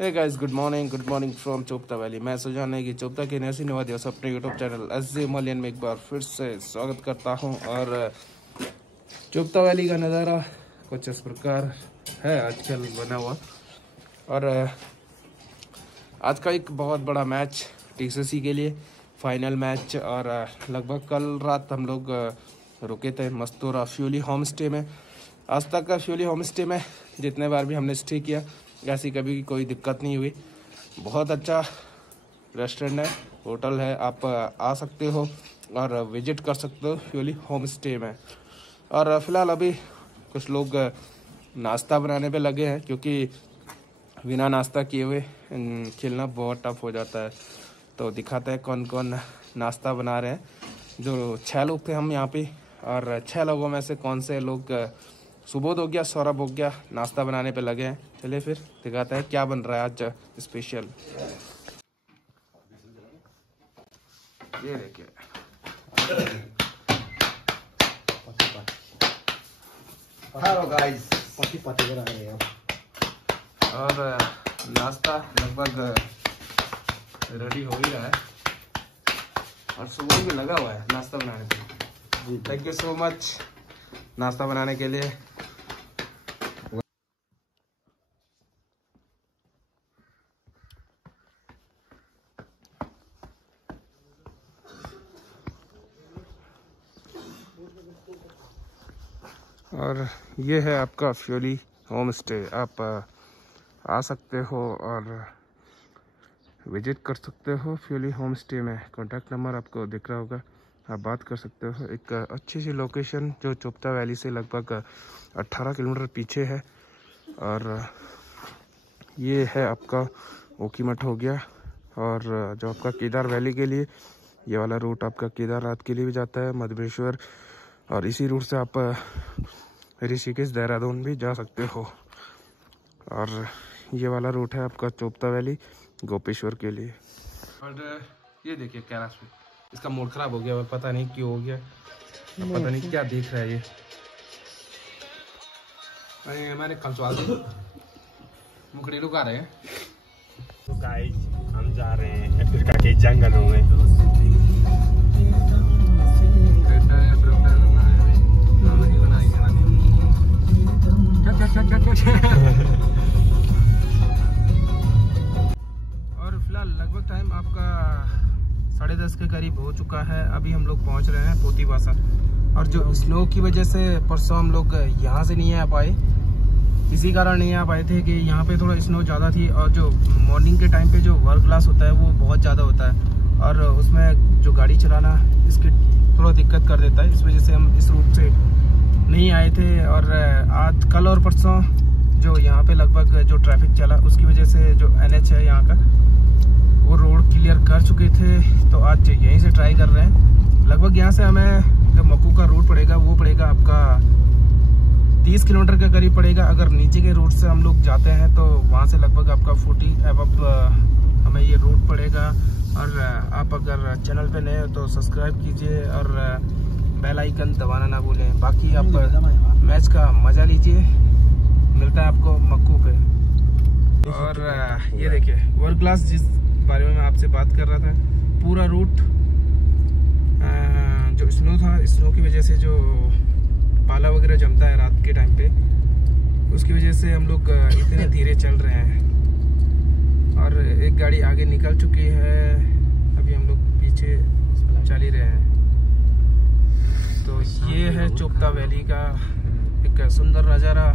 Hey guys, good morning from Chopta valley. मैं सुजान है कि चोपता के नैसी निवादियों से अपने यूट्यूब चैनल एसजे मलियन में एक बार फिर से स्वागत करता हूं। और चोपता वैली का नज़ारा कुछ इस प्रकार है आजकल बना हुआ। और आज का एक बहुत बड़ा मैच टीसीसी के लिए फाइनल मैच। और लगभग कल रात हम लोग रुके थे मस्तूरा फ्यूली होम स्टे में। आज तक का फ्यूली होम स्टे में जितने बार भी हमने स्टे किया ऐसी कभी कोई दिक्कत नहीं हुई। बहुत अच्छा रेस्टोरेंट है, होटल है, आप आ सकते हो और विजिट कर सकते हो फ्यूली होम स्टे में। और फिलहाल अभी कुछ लोग नाश्ता बनाने पे लगे हैं, क्योंकि बिना नाश्ता किए हुए खेलना बहुत टफ हो जाता है। तो दिखाते हैं कौन कौन नाश्ता बना रहे हैं। जो 6 लोग थे हम यहाँ पे, और 6 लोगों में से कौन से लोग सुबोध हो गया, सौरभ हो गया, नाश्ता बनाने पे लगे हैं। चलिए फिर दिखाते हैं क्या बन रहा है आज स्पेशल। ये देखिए, हेलो गाइस, और नाश्ता लगभग रेडी हो ही रहा है और सुबह भी लगा हुआ है नाश्ता बनाने पे। थैंक यू सो मच नाश्ता बनाने के लिए। और ये है आपका फ्यूली होम स्टे। आप आ सकते हो और विजिट कर सकते हो फ्यूली होम स्टे में। कॉन्टैक्ट नंबर आपको दिख रहा होगा, आप बात कर सकते हो। एक अच्छी सी लोकेशन जो चोपता वैली से लगभग 18 किलोमीटर पीछे है। और ये है आपका ओकीमठ हो गया। और जो आपका केदार वैली के लिए ये वाला रूट आपका केदारनाथ के लिए भी जाता है, मधुमेश्वर। और इसी रूट से आप ऋषिकेश देहरादून भी जा सकते हो। और ये वाला रूट है आपका चोपता वैली गोपेश्वर के लिए। और ये देखिए कैलाश में इसका मूड खराब हो गया, पता नहीं क्यों हो गया, पता नहीं क्या देख रहा है ये। अरे हमारे कंसवाल मुकड़ी लोग आ रहे हैं। तो गाइस, हम जा रहे हैं अफ्रीका के जंगलों में। और फिलहाल लगभग टाइम आपका 10:30 के करीब हो चुका है। अभी हम लोग पहुंच रहे हैं पोतीबासा। और जो स्नो की वजह से परसों हम लोग यहाँ से नहीं आ पाए, इसी कारण नहीं आ पाए थे कि यहाँ पे थोड़ा स्नो ज़्यादा थी। और जो मॉर्निंग के टाइम पे जो वर्क क्लास होता है वो बहुत ज़्यादा होता है, और उसमें जो गाड़ी चलाना इसकी थोड़ा दिक्कत कर देता है। इस वजह से हम इस रूट से नहीं आए थे। और आज कल और परसों जो यहाँ पे लगभग जो ट्रैफिक चला उसकी वजह से जो NH है यहाँ का वो रोड क्लियर कर चुके थे। तो आज यहीं से ट्राई कर रहे हैं। लगभग यहाँ से हमें जो मक्कू का रूट पड़ेगा वो पड़ेगा आपका 30 किलोमीटर के करीब पड़ेगा। अगर नीचे के रूट से हम लोग जाते हैं तो वहाँ से लगभग आपका 40 अबव हमें ये रूट पड़ेगा। और आप अगर चैनल पे नए हो तो सब्सक्राइब कीजिए और बेल आइकन दबाना ना भूलें। बाकी आप मैच का मज़ा लीजिए। मिलता है आपको मक्कू पे। और ये देखिए वर्ल्ड क्लास जिस बारे में मैं आपसे बात कर रहा था, पूरा रूट जो स्नो था, स्नो की वजह से जो पाला वगैरह जमता है रात के टाइम पे, उसकी वजह से हम लोग इतने धीरे चल रहे हैं। और एक गाड़ी आगे निकल चुकी है, अभी हम लोग पीछे चल ही रहे हैं। तो ये है चोपता वैली का एक सुंदर नज़ारा।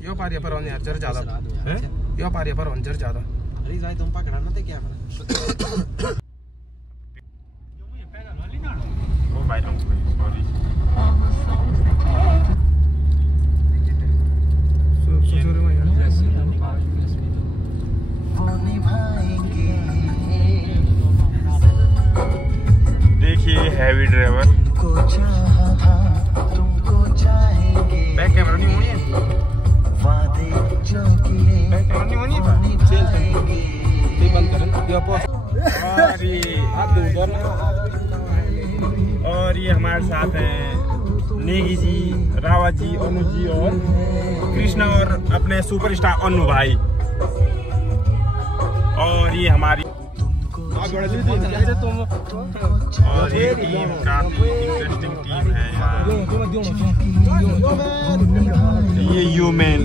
यो पारिया पर यार जर ज्यादा है, यो पारिया पर जर ज्यादा। अरे जाए तुम पकड़ा ना थे क्या मेरा ओ भाई सॉरी। देखिए हैवी ड्राइवर, बैक कैमरा हमारे साथ हैं नेगी जी, रावत जी, अनु जी और कृष्णा और अपने सुपरस्टार अनु भाई। और ये हमारी और ये टीम काफी इंटरेस्टिंग टीम है यार। ये ह्यूमन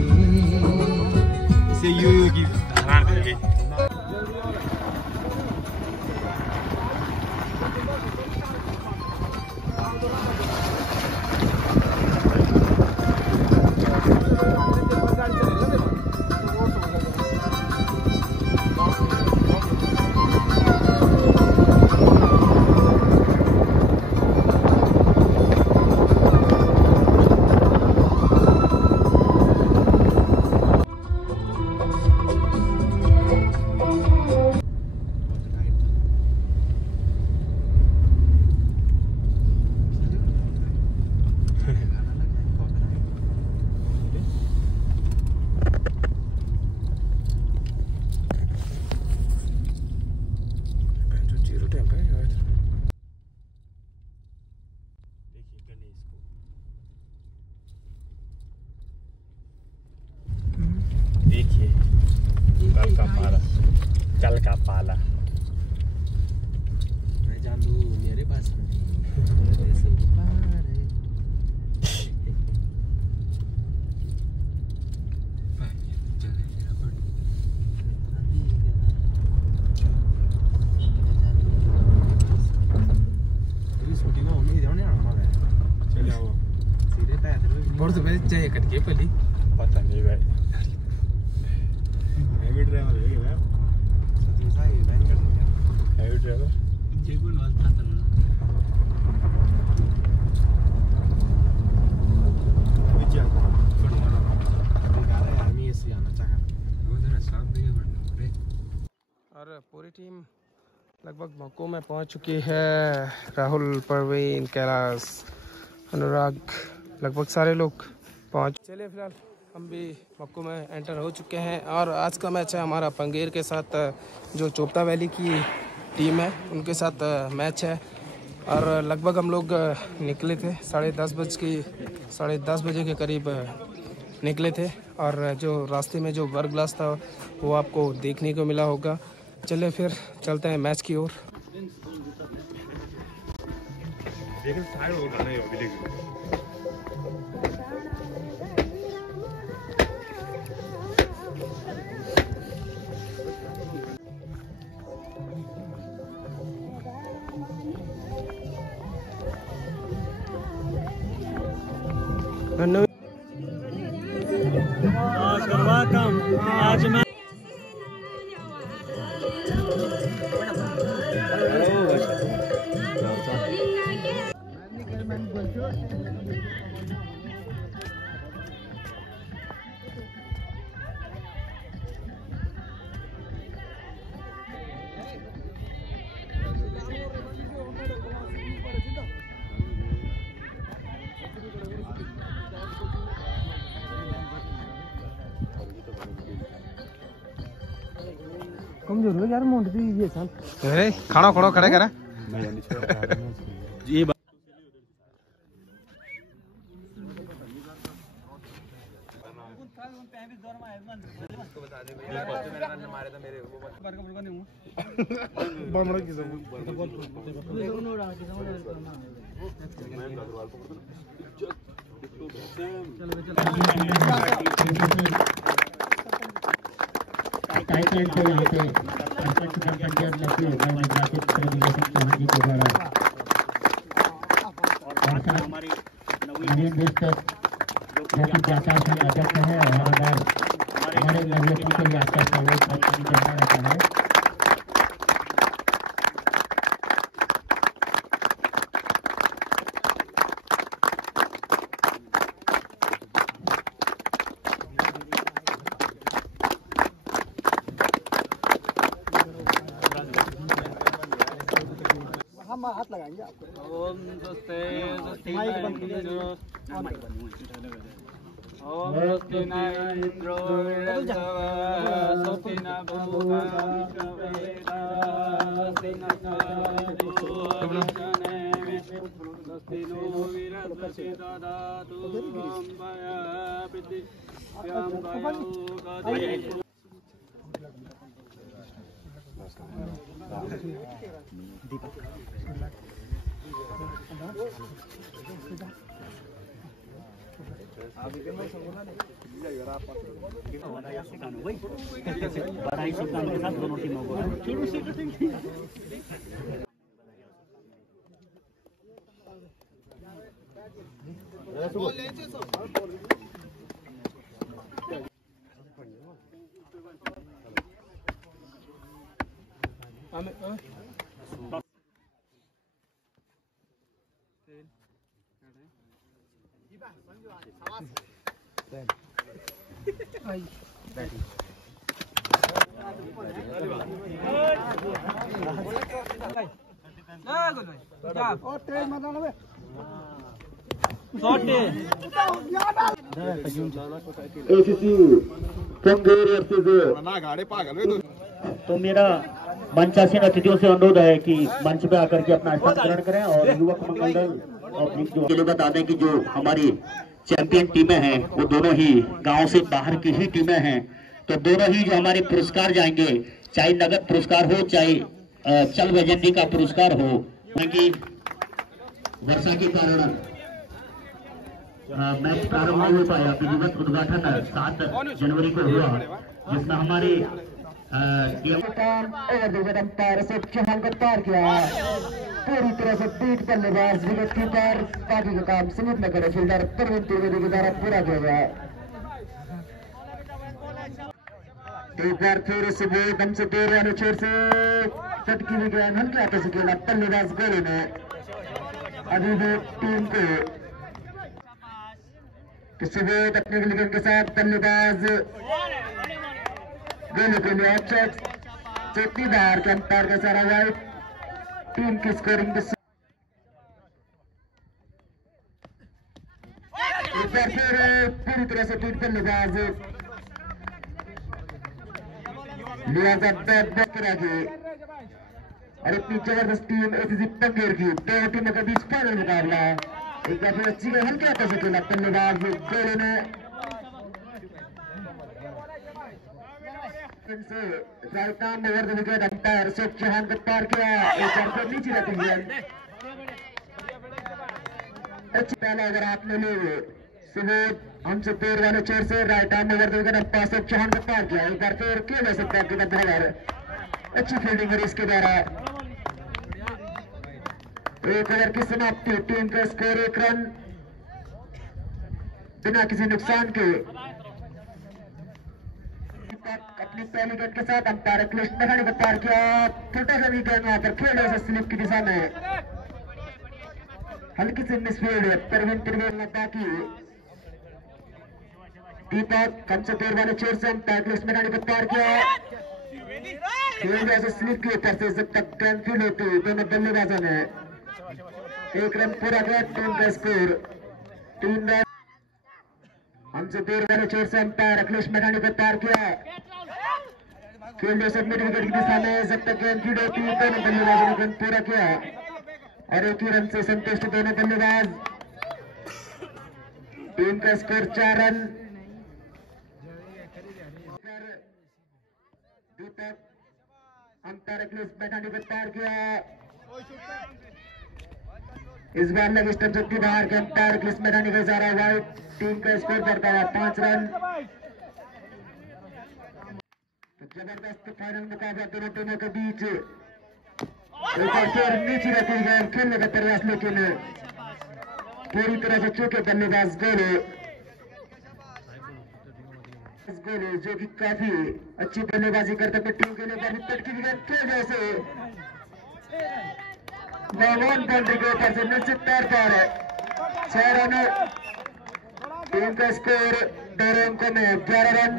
इसे यू की धारण कर गई। देखिए कल का पाला मैं जानू मेरे पास बहुत चाहिए कटके पहली पता नहीं भाई। हैवी ड्राइवर है क्या? हैवी ड्राइवर जेबुल वाला था ना। विजय छोड़ मारो निकाले आर्मी ऐसे आना चाहा वो जरा साफ देगा बड़े। और पूरी टीम लगभग मक्को में पहुंच चुकी है। राहुल, परवीन, कैलाश, अनुराग, लगभग सारे लोग पहुंच। चलिए फिलहाल हम भी मक्को में एंटर हो चुके हैं और आज का मैच है हमारा पंगेर के साथ, जो चोपता वैली की टीम है उनके साथ मैच है। और लगभग हम लोग निकले थे 10:30 बजे के करीब निकले थे। और जो रास्ते में जो वर्ग था वो आपको देखने को मिला होगा। चलिए फिर चलते हैं मैच की ओर। लेकिन टायर हो गया नहीं अभी लेकिन आज मैं कमजोर हो यार मोंट दी ये साल अरे खाना खड़ो खड़े करे ये मारे था मेरे वो टाइटल को यहाँ पे परफेक्ट कंटेंट लगी होगा ग्राफिक प्रेजेंटेशन चौहान जी के द्वारा और हमारी नवीन इन्वेस्टर जो कि जाता है अध्यक्ष है और अगर हमारे नवीन को जाता है वो प्रति जमा रहता है। हाथ लगाएंगे आपको। ओम स्वस्ति ओम स्वस्ति न इंद्रो स्वस्ति न भूमा स्वस्ति न बधाई शुभकामनाएं के साथ दोनों टीमों को। तो मेरा मंचासीन अतिथियों से अनुरोध है कि मंच पे आकर के अपना स्थान ग्रहण करें और युवक मंगल दल और जो बता दें कि जो हमारी चैंपियन टीमें हैं वो दोनों ही गांव से बाहर की ही टीमें हैं। तो दोनों ही जो हमारे पुरस्कार जाएंगे, चाहे नगद पुरस्कार हो चाहे चल वैजंती का पुरस्कार हो, क्योंकि वर्षा के कारण मैच प्रारंभ नहीं हो पाया। विधिवत उद्घाटन 7 जनवरी को हुआ, जिसमें हमारे अंपायर से चौहान को पार किया पूरी तरह से पीठ बल्लेबाज विकेट कीपर, बाकी का काम सुमित में करे फील्डर प्रवीण त्रिवेदी के द्वारा पूरा किया गया। एक बार फिर सुबह दम से देर वाले छोर से चटकी भी गया, हल्के हाथों से खेला बल्लेबाज गोले ने अभी भी टीम को तो सुबह तकनीकी लिगन के साथ बल्लेबाज गोले के लिए चौकीदार के अंपायर का सारा वाइट टीम की स्कोरिंग के फिर पूरी तरह से पीठ बल्लेबाज लिहाजा और इतनी जबरदस्त टीम एसीसी पंगेर की दोनों टीमों के बीच फाइनल मुकाबला है। एक बार फिर अच्छी हल्के हाथों से खेला बल्लेबाज गोले ने right arm over the wicket umpire Ashok Chauhan को पार किया। एक बार फिर नीचे रहती है अच्छी पहला ओवर आपने लिए सुबह हमसे देर वाले चोर से right arm over the wicket umpire Ashok Chauhan को पार किया। एक बार फिर खेल सकता है बॉलर अच्छी फील्डिंग है इसके द्वारा। एक ओवर की समाप्ति, टीम का स्कोर 1 रन बिना किसी नुकसान के। अपनी पहली विकेट के साथ अंपायर अखिलेश नगाड़ी को पार किया। छोटा सा विकेट वहां पर खेल से स्लिप की दिशा में हल्की से मिसफील्ड प्रवीण त्रिवेदी ने बाकी दीपक कम से देर वाले छोर से अंपायर अखिलेश नगाड़ी को पार किया। खेल से स्लिप के ऊपर से जब तक गेंद फील्ड होती दोनों बल्लेबाजों ने 1 रन पूरा किया। टीम का स्कोर 3 रन। हमसे देर वाले छोर से अंपायर अखिलेश मैदानी को पार किया। खेल से मिड विकेट की दिशा में जब तक गेंद फील्ड होती दोनों बल्लेबाजों ने गेंद पूरा किया और 1 ही रन से संतुष्ट दोनों बल्लेबाज। टीम का स्कोर 4 रन। दीपक अंपायर अखिलेश मैदानी को पार किया। इस बार लेग स्टंप से बाहर के अंपायर अखिलेश मैदानी का इशारा वाइट। टीम का स्कोर करता है 5 रन। तो जबरदस्त फाइनल मुकाबला दोनों टीमों के बीच। एक बार फिर नीचे रहती गेंद खेलने का प्रयास, लेकिन पूरी तरह से चूके बल्लेबाज गोले जो कि काफी अच्छी बल्लेबाजी करते हुए टीम के लिए विकेट की गेंद खेल जैसे बाउंड्री के ऊपर से निश्चित तौर पर 6 रन। टीम का स्कोर 2 अंकों में 11 रन।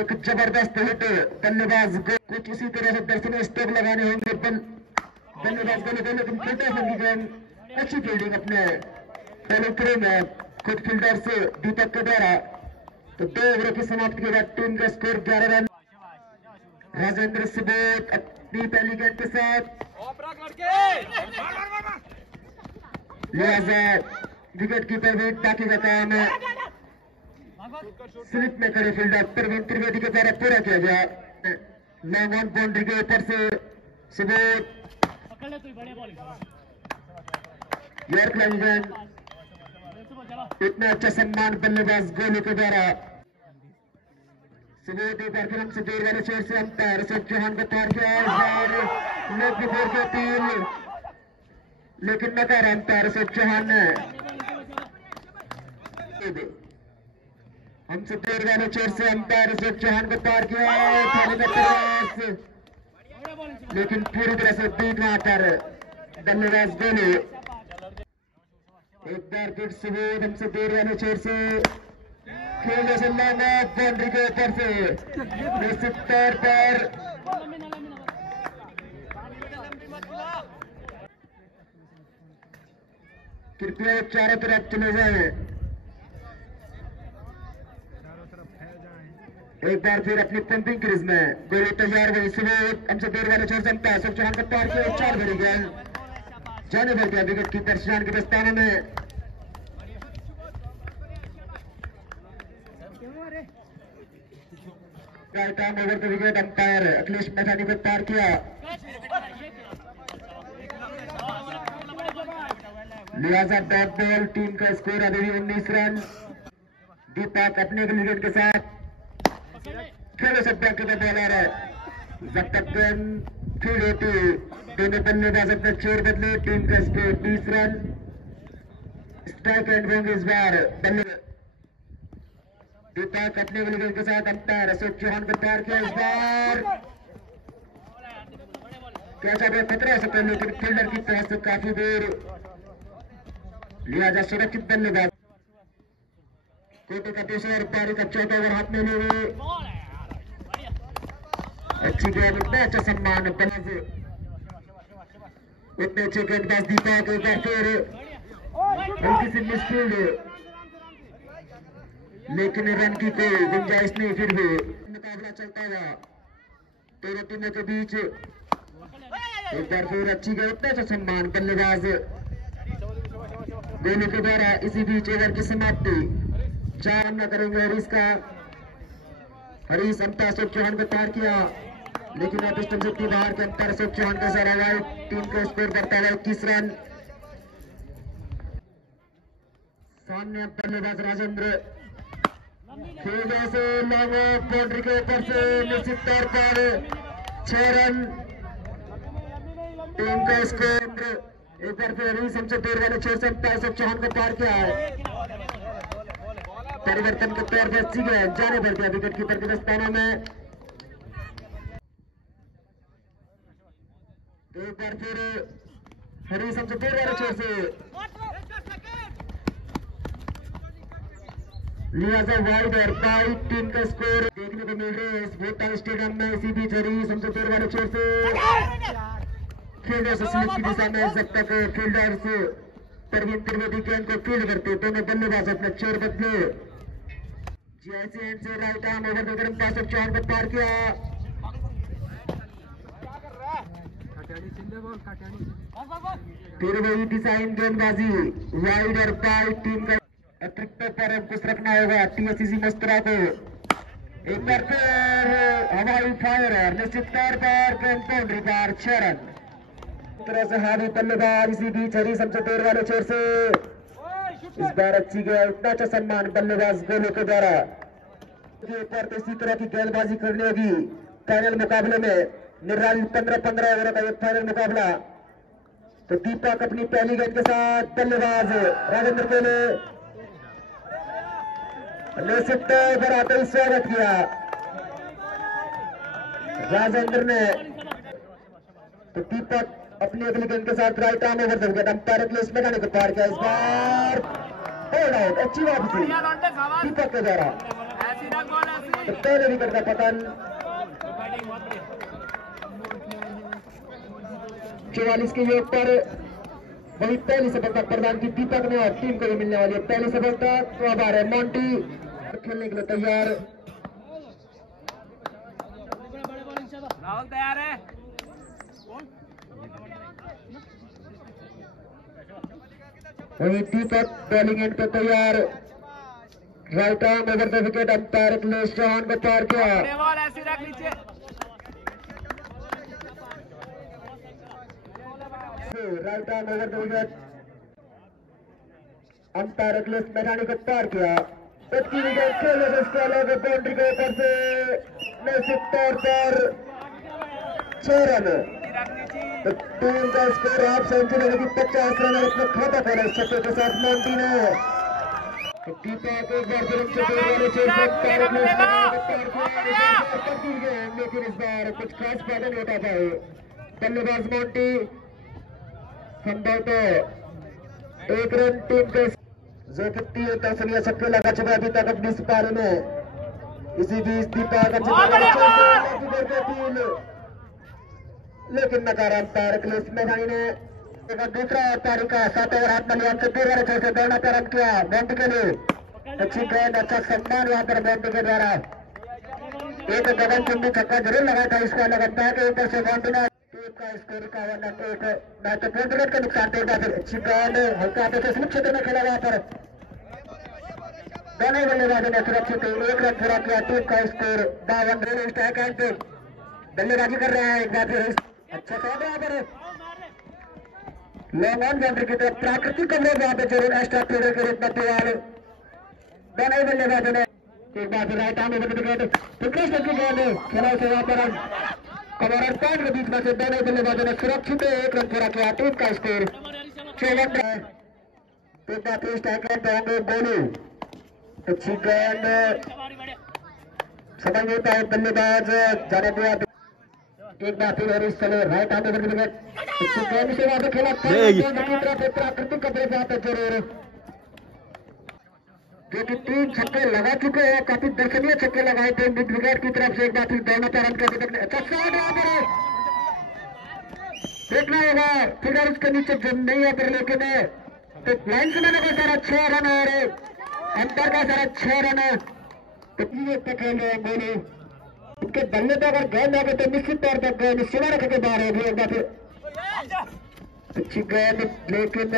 एक जबरदस्त हिट बल्लेबाज कुछ इसी तरह से दर्शनीय स्टेप लगाने होंगे बल्लेबाज को, लेकिन फिल्डर की गेंद अच्छी फील्डिंग अपने पहले थ्रो में खुद फील्डर से दीपक के द्वारा। तो 2 ओवर की समाप्ति के बाद टीम का स्कोर 11 रन। राजेंद्र सुबोध अपनी पहली गेंद के साथ लिहाजा विकेट कीपर भी बाकी का काम स्लिप में करे फील्डर प्रवीण त्रिवेदी के द्वारा पूरा किया गया। लॉन्ग ऑन बाउंड्री के ऊपर से सुबोध यॉर्क लाइन, इतना अच्छा सम्मान बल्लेबाज गोलू के द्वारा। सुबोध एक बार फिर हमसे दूर वाले छोर से अंपायर अशोक चौहान को पार किया और लेग बिफोर के अपील, लेकिन नकार अंपायर अशोक चौहान ने। हमसे दूर वाले छोर से अंपायर अशोक चौहान को पार किया, लेकिन पूरी तरह से बीट वहां पर बल्लेबाज गोलू। एक बार फिर सुबोध हमसे दूर वाले छोर से खेलने से बाउंड्री के ऊपर से निश्चित तौर पर कृपया चारों तरफ चले जाए। एक बार फिर अपनी पंपिंग क्रीज में गोली तैयार हुई। सुबोध हमसे दूर वाले छोर से अशोक चौहान का पार किया, 4 भरी गया जाने भर गया विकेट कीपर शान के दस्ताने में। Right arm over the wicket umpire Akhilesh Maithani को पार किया। लिहाजा डॉट बॉल, टीम का स्कोर अभी 19 रन। दीपक अपने विकेट के साथ खेलो सट्टा के बॉलर है। जब तक फील्ड होती दोनों बल्लेबाज अपने चोर बदले, टीम का स्कोर 20 रन। स्ट्राइक एंड रोंग इस बार बल्ले दीपक अपने विकेट के साथ अंपायर अशोक चौहान को पार किया। इस बार कैच आउट खतरा हो सकता है, लेकिन फील्डर की तरह से काफी दूर, लिहाजा सुरक्षित बल्लेबाज। कोटे का दूसरा और पारी का चौथा ओवर हाथ में लिए, अच्छी गेंद, इतना अच्छा सम्मान उतने अच्छे गेंदबाज दीपक। एक बार फिर हल्की सी मिसफील्ड, लेकिन रन की कोई गुंजाइश नहीं। फिर भी मुकाबला चलता हुआ दोनों टीमों के बीच। एक बार फिर अच्छी गेंद, इतना अच्छा सम्मान बल्लेबाज गोलू के द्वारा। इसी बीच ओवर की समाप्ति, 4 रन करेंगे हरीश का। हरीश अंपायर अशोक चौहान को पार किया, लेकिन अब पिस्टन से बाहर के अंपायर अशोक चौहान का सारा वाइट। टीम का स्कोर करता है 21 रन। सामने बल्लेबाज राजेंद्र खेलने से लॉन्ग बाउंड्री के ऊपर से निश्चित तौर पर 6 रन। टीम का स्कोर एक बार फिर हरीश हमसे दूर वाले छोर से अंपायर अशोक चौहान को पार किया है। परिवर्तन के तौर पर सीधे जाने भर गया विकेट कीपर के दस्ताना में। एक बार फिर हरीश हमसे दूर वाले छोर से, लिहाजा वाइड और बाइट। टीम का स्कोर देखने को मिल रहा है इस भोपाल स्टेडियम में। इसी बीच हरीश हमसे दूर वाले छोर से फील्डर से स्लिप की दिशा में, जब तक फील्डर्स प्रवीण त्रिवेदी गेंद को फील्ड करते, दोनों बल्लेबाज अपने चोर बदले। जीआईसी एंड से right arm over the wicket Ashok Chauhan को पार किया। फिर वही डिजाइन गेंदबाजी वाइड और बाइट। टीम का अतिरिक्त पर अंकुश रखना होगा टीएससीसी मस्तरा को। एक बार फिर हवाई फायर है, निश्चित तौर पर बाउंड्री पर 6 रन। तरह से हावी बल्लेबाज। इसी बीच हरीश हमसे दूर वाले छोर से इस बार अच्छी गया, इतना अच्छा सम्मान बल्लेबाज गोलू के द्वारा। पर तो इसी तरह की गेंदबाजी करनी होगी फाइनल मुकाबले में। निर्धारित 15-15 ओवर का एक फाइनल मुकाबला। तो दीपक अपनी पहली गेंद के साथ बल्लेबाज राजेंद्र को निश्चित पर आते ही स्वागत किया राजेंद्र ने। तो दीपक अपनी अगली गेंद के साथ right arm over the wicket umpire Akhilesh Maithani को पार किया। इस बार होल्ड आउट, अच्छी वापसी दीपक के द्वारा। तो पहले विकेट का पतन। 44 के योग पर वही पहली सफलता प्रदान की दीपक ने और टीम को भी मिलने वाली है पहली सफलता। तो अब आ रहे मॉन्टी खेलने के लिए तैयार। राहुल तैयार है। वही दीपक बॉलिंग एंड पे तैयार। Right arm over the wicket, umpire Akhilesh Chauhan को पार किया। Right arm over the wicket, umpire Akhilesh मैदानी को पार किया। बाउंड्री के ऊपर से निश्चित तौर पर 6 रन। टीम का स्कोर हाफ सेंचुरी की 50 रन इसमें खाता खोला इस छक्के के साथ मोंटी ने। दीपक एक बार फिर लेकिन इस बार कुछ खास फायदा नहीं होता था। बल्लेबाज मोंटी संभवतः 1 रन टीम के जो कि 3 दर्शनीय छक्के लगा चुका अभी तक अपनी इस पारी में। इसी बीच दीपक लेकिन नकारा अंपायर अखिलेश मैदानी ने दूसरा पारी का 7 ओवर हाथ में लिया। तीसरे छह से दौड़ना प्रारंभ किया बाउंड्री के लिए। अच्छी गेंद, अच्छा सम्मान यहाँ पर बाउंड्री के द्वारा। एक गगन चुंबी छक्का जरूर लगा था इसका, लगता है कि ऊपर से बाउंड्री ने का स्कोर 51 रन। एक महत्वपूर्ण विकेट का नुकसान देगा। फिर अच्छी गेंद हल्का हाथों से स्लिप क्षेत्र में खेला वहां पर। दोनों बल्लेबाजों ने सुरक्षित 1 रन पूरा किया। टीम का स्कोर 52 रन। स्ट्राइक एंड पे बल्लेबाजी कर रहे हैं एक बार फिर। अच्छा शॉट यहाँ पर लॉन्ग ऑन बाउंड्री की तरफ। प्राकृतिक कवरेज वहां पे जरूर एक्स्ट्रा प्लेयर के रूप में तैयार। दोनों बल्लेबाजों ने एक बार फिर right arm over the wicket. Krishna की गेंद खेला से वहां पर कवर और पैड के बीच में से दोनों बल्लेबाजों ने सुरक्षित 1 रन पूरा किया। टीम का स्कोर 6 रन है। एक बार फिर स्ट्राइक एंड पे होंगे गोलू। अच्छी गेंद समझ नहीं पाए बल्लेबाज, जाने दिया। एक बार फिर और इस समय right arm over the wicket. अच्छी गेंद से वहां पे खेला प्राकृतिक कवरेज वहां पे जरूर, जो कि 3 छक्के लगा चुके हैं। काफी दर्शनीय छक्के लगाए थे मिड विकेट की तरफ से। एक बार फिर दोनों प्रारंभ कर सकते। अच्छा शॉट यहाँ पर देखना होगा, फिगर उसके नीचे जम नहीं है पर, लेकिन तो लाइन से मैंने का सारा 6 रन और अंतर का सारा 6 रन खेल रहे हैं गोलू। उनके बल्ले पर अगर गेंद आगे तो निश्चित तौर पर गेंद सीमा रख के बाहर होगी। एक बार फिर अच्छी गेंद, लेकिन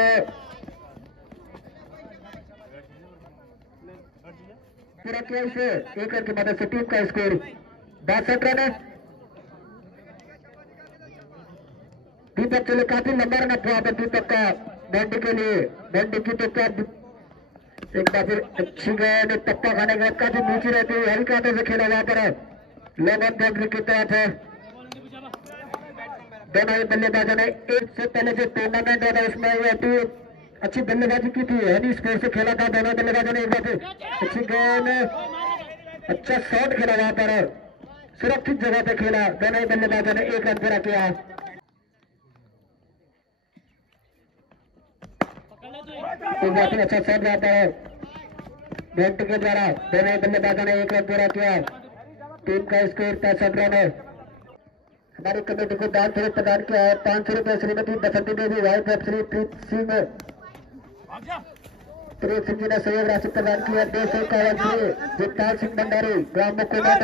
पूरा किया इसे 1 रन की मदद से। टीम का स्कोर 62 रन है। दीपक चले काफी लंबा रन हुआ था दीपक का बाउंड्री के लिए। बाउंड्री की तो क्या एक बार फिर अच्छी गेंद टप्पा खाने के बाद काफी नीचे रहती हुई हल्के हाथों से खेला वहां पर लेमन बाउंड्री की तरफ है। दोनों ही बल्लेबाजों ने एक से पहले जो टूर्नामेंट होता है उसमें यह टीम अच्छी बल्लेबाजी की थी। हनी स्कोर से खेला था दोनों बल्लेबाजों ने। एक बार फिर अच्छी गेंद, अच्छा शॉट खेला वहां पर, सुरक्षित जगह पे खेला। दोनों ही बल्लेबाजों ने 1 रन पूरा किया। एक बार फिर अच्छा शॉट जाता है बाउंड्री के द्वारा। दोनों ही बल्लेबाजों ने 1 रन पूरा किया। टीम का स्कोर 65 रन है। हमारी कमेटी को दान स्वरूप प्रदान किया है 500 रुपये श्रीमती बसंती देवी, वाइफ ऑफ श्री प्रीत सिंह जी ने सहयोग राशि प्रदान की है। 251 श्री जितपाल सिंह भंडारी, ग्राम मुक्तिमठ।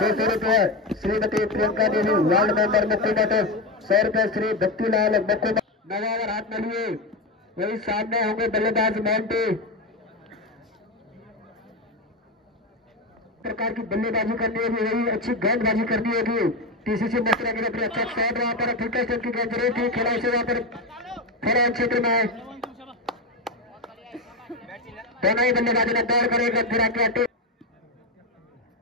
200 रुपये श्रीमती प्रियंका देवी, वार्ड मेंबर मुक्तिमठ। 100 रुपये श्री भक्तिलाल मुक्तिमठ। 9 ओवर हाथ में लिए। वही सामने होंगे बल्लेबाज मोंटी। प्रकार की बल्लेबाजी करनी होगी, वही अच्छी गेंदबाजी करनी होगी। टीसीसी मसरा के लिए अच्छा शॉट वहां पर फिर कैसे की गेंद जरूर थी। खेला से वहां पर फॉरवर्ड क्षेत्र में दोनों ही बल्लेबाजों ने दौड़ कर 1 रन पूरा किया।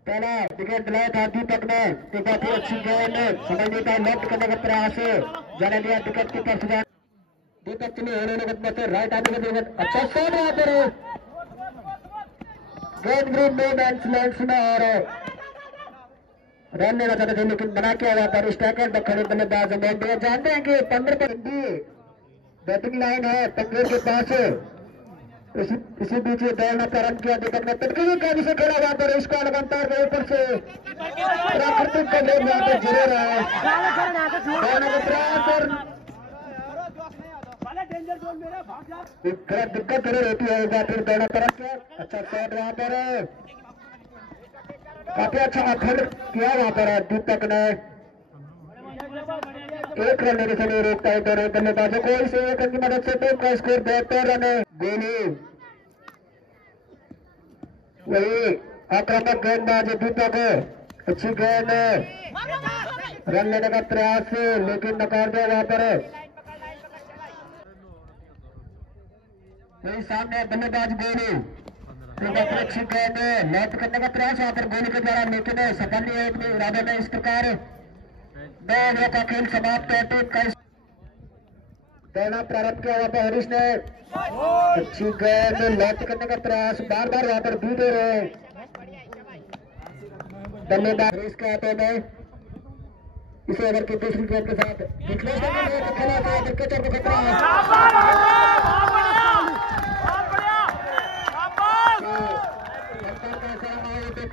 पहला विकेट दिलाया था दीपक ने। तो काफी अच्छी गेंद समझ नहीं पाए, लेफ्ट करने का प्रयास जाने दिया विकेट की तरफ। दीपक चले उन्होंने राइट आर्म में अच्छा शॉट वहां पर गेंद ग्रीन में और रन लेना चाहते थे लेकिन मना किया हुआ था। स्ट्राइकर खड़े बल्लेबाज जानते हैं कि 15 पर बैटिंग लाइन है पंगेर के पास। इसी बीच दौड़ना प्रारंभ किया दीपक ने। तकनीकी गाड़ी से खेला वहां पर इसका लगातार के ऊपर से प्राकृतिक कवरेज वहां पर जरूर है। थोड़ा दिक्कत जरूर होती है। फिर दौड़ना प्रारंभ किया। अच्छा शॉट वहां पर, काफी अच्छा अखंड किया वहां पर दीपक ने। एक रन लेने से नहीं रोकता है दोनों बल्लेबाजों को। इस एक रन की मदद से टीम का स्कोर 72 रन है। गोली वही आक्रामक गेंदबाज दीपक, अच्छी गेंद, रन लेने का प्रयास लेकिन नकार दिया वहां पर। वही सामने बल्लेबाज गोली, अच्छी गेंद, लैप करने का प्रयास वहां पर गोली के द्वारा, लेकिन सफल नहीं है अपने इरादे में। इस प्रकार 9 ओवर का खेल समाप्त है। टीम का दौड़ना प्रारंभ किया वहां पर हरीश ने, अच्छी गेंद, लैप करने का प्रयास, बार बार वहां पर भी दे रहे बल्लेबाज हरीश के हाथों में। इस ओवर की दूसरी गेंद के साथ खेला था कैचर को खतरा।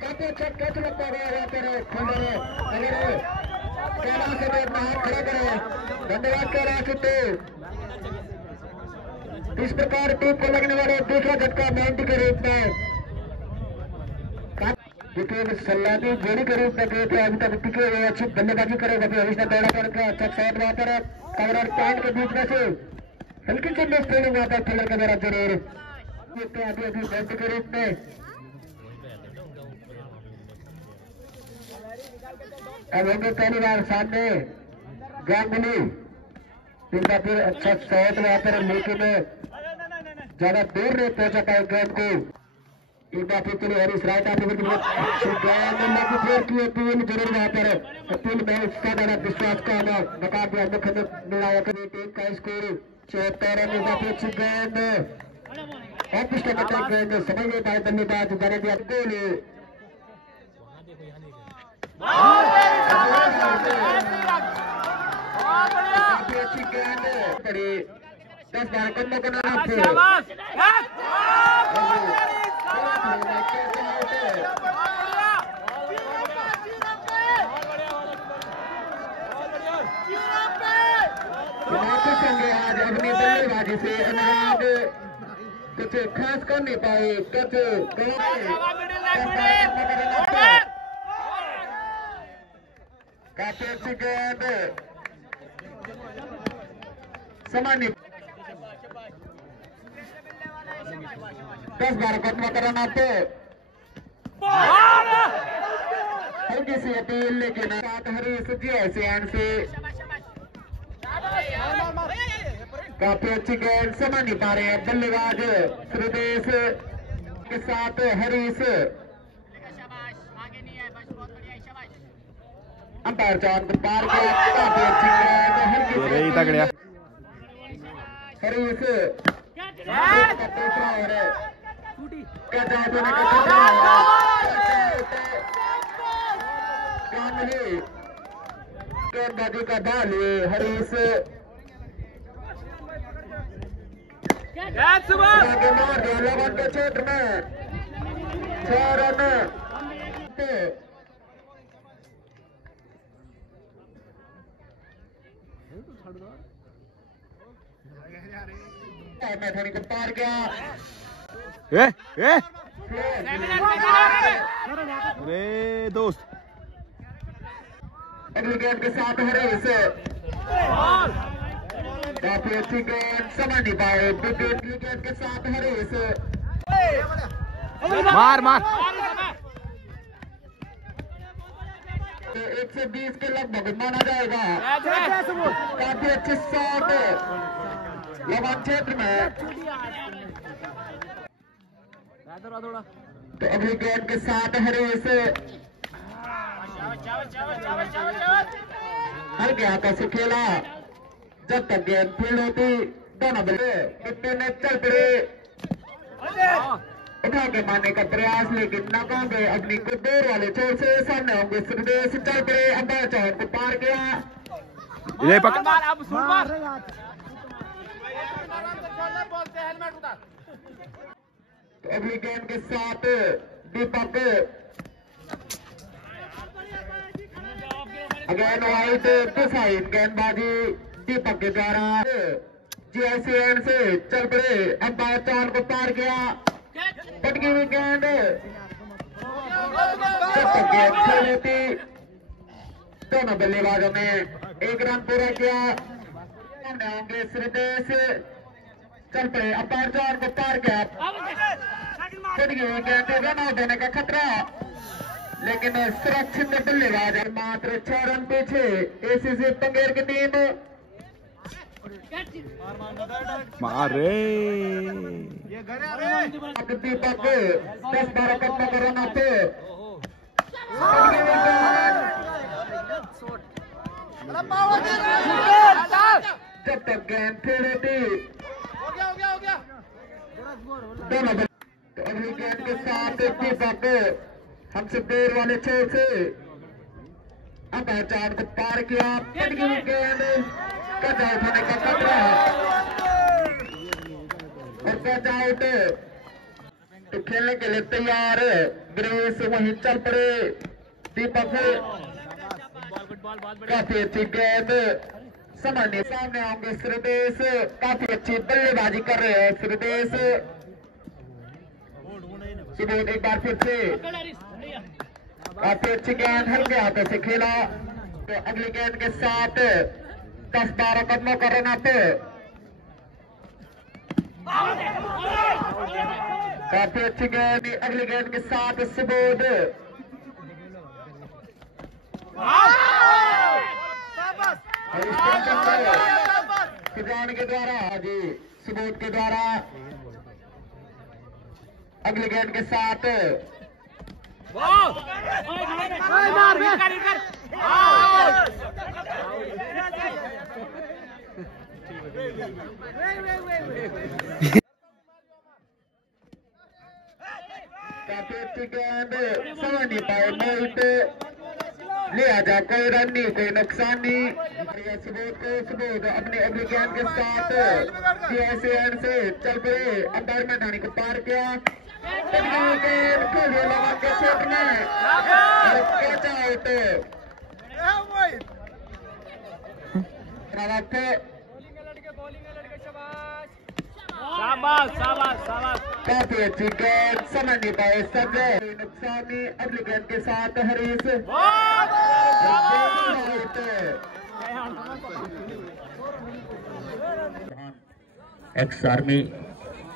काफी अच्छा कैच लगता है वहां पर फील्डर, अगर कैलाश से बाहर खड़ा करे। धन्यवाद कैलाश। इस प्रकार टीम को लगने वाले दूसरा झटका 90 के रूप में, क्योंकि सलामी जोड़ी के रूप में गए थे, अभी तक टिके हुए अच्छी बल्लेबाजी करेगा। हरीश ने दौड़ा करके अच्छा शॉट वहां पर कवर और पॉइंट के बीच में से हल्की सी मिस फील्डिंग वहां पर फील्डर का द्वारा जरूर अभी अभी बैट के रूप में। अब होंगे पहली बार सामने गांगुली, इनका फिर अच्छा शॉट वहां पर, लेकिन ज्यादा दूर नहीं पहुंचा पाए गेंद को। एक बार फिर चलिए हरीश राइट आते हुए गेंद की अपील जरूर वहां पर, अपील में उसका ज्यादा विश्वास का नकार दिया मुख्य निर्णायक ने। टीम का स्कोर 74 रन। काफी अच्छी गेंद, गेंद समझ नहीं पाए बल्लेबाज, जाने दिया गोली। काफी अच्छी गेंद पड़ी, 10-12 कदमों का नाम आज अपनी बल्लेबाजी से अनुराग कुछ खास कर नहीं पाए, कुछ काफी अच्छी गेंद, सामान्य 10-12 कदमों का रन आते। हल्की सी अपील, लेकिन हरीश से काफी अच्छी गेंद, समझ नहीं पा रहे हैं बल्लेबाज सुरेश के साथ हरीश। अंपायर चांद को पार किया, काफी अच्छी गेंद, हरीश दूसरा गेंदबाजी का बॉल हरीश मार दिया लगन के क्षेत्र में 6 रन। मैदानी को पार गया, अरे दोस्त अगली गेंद के साथ हरीश, काफी अच्छी गेंद, समझ नहीं पाए अगली गेंद के साथ हरीश, मार 120 के लगभग माना जाएगा। काफी अच्छे शॉट लगन क्षेत्र में, तो अगली गेंद के साथ हरीश हल्के हाथों से खेला, जब तक गेंद फील्ड होती दोनों बल्ले कितने में चल पड़े, उठा के मारने का प्रयास लेकिन नाकाम गए। अपनी को दूर वाले छोर से सामने होंगे सुरेश, चल पड़े, अंपायर चौक को पार किया, तो अगली गेंद के साथ दीपक अगेन वाइट टू साइड, गेंदबाजी दीपक के द्वारा GICN से चल पड़े, अंपायर चांद को पार किया, पटकी हुई गेंद, जब तक गेंद खेली थी दोनों बल्लेबाजों ने एक रन पूरा किया। सामने आएंगे श्रीदेश, चल पड़े अपार चार को पार किया, रन आउट होने का खतरा, लेकिन सुरक्षित बल्लेबाज मात्र 6 रन पीछे एसीसी पंगेर की टीम। मारे दीपक 10-12 कदमों का रन आउट। जब तक गेंद खेले थी दोनों, तो अगली गेंद के साथ दीपक हमसे देर वाले छोर से अब चार को पार किया। गेंद कट आउट होने का खतरा और कट आउट। तो खेलने के लिए तैयार ग्रेस वहीं चल पड़े। दीपक काफी अच्छी गेंद सामान्य। सामने आएंगे श्रीदेश, काफी अच्छी बल्लेबाजी कर रहे हैं श्रीदेश। सुबोध एक बार फिर से काफी अच्छी गेंद हल्के हाथों से खेला। तो अगली गेंद के साथ 10-12 कदमों का रन अप। काफी अच्छी गेंद अगली गेंद के साथ सुबोध। सुजान के द्वारा जी सुबोध के द्वारा अगली गेंद के साथ काफी अच्छी गेंद समझ नहीं पाए मोहित। लिया जा, कोई रन नहीं, कोई नुकसान नहीं। सुबोध अपनी अगली गेंद के साथ सीएसएन से चल पड़े, अंपायर मैदानी को पार किया। गेंद लगा के क्षेत्र में कैच आउट। काफी अच्छी गेंद समझ नहीं पाए सब, नुकसान नहीं। अगली गेंद के साथ हरीश। एक्स आर्मी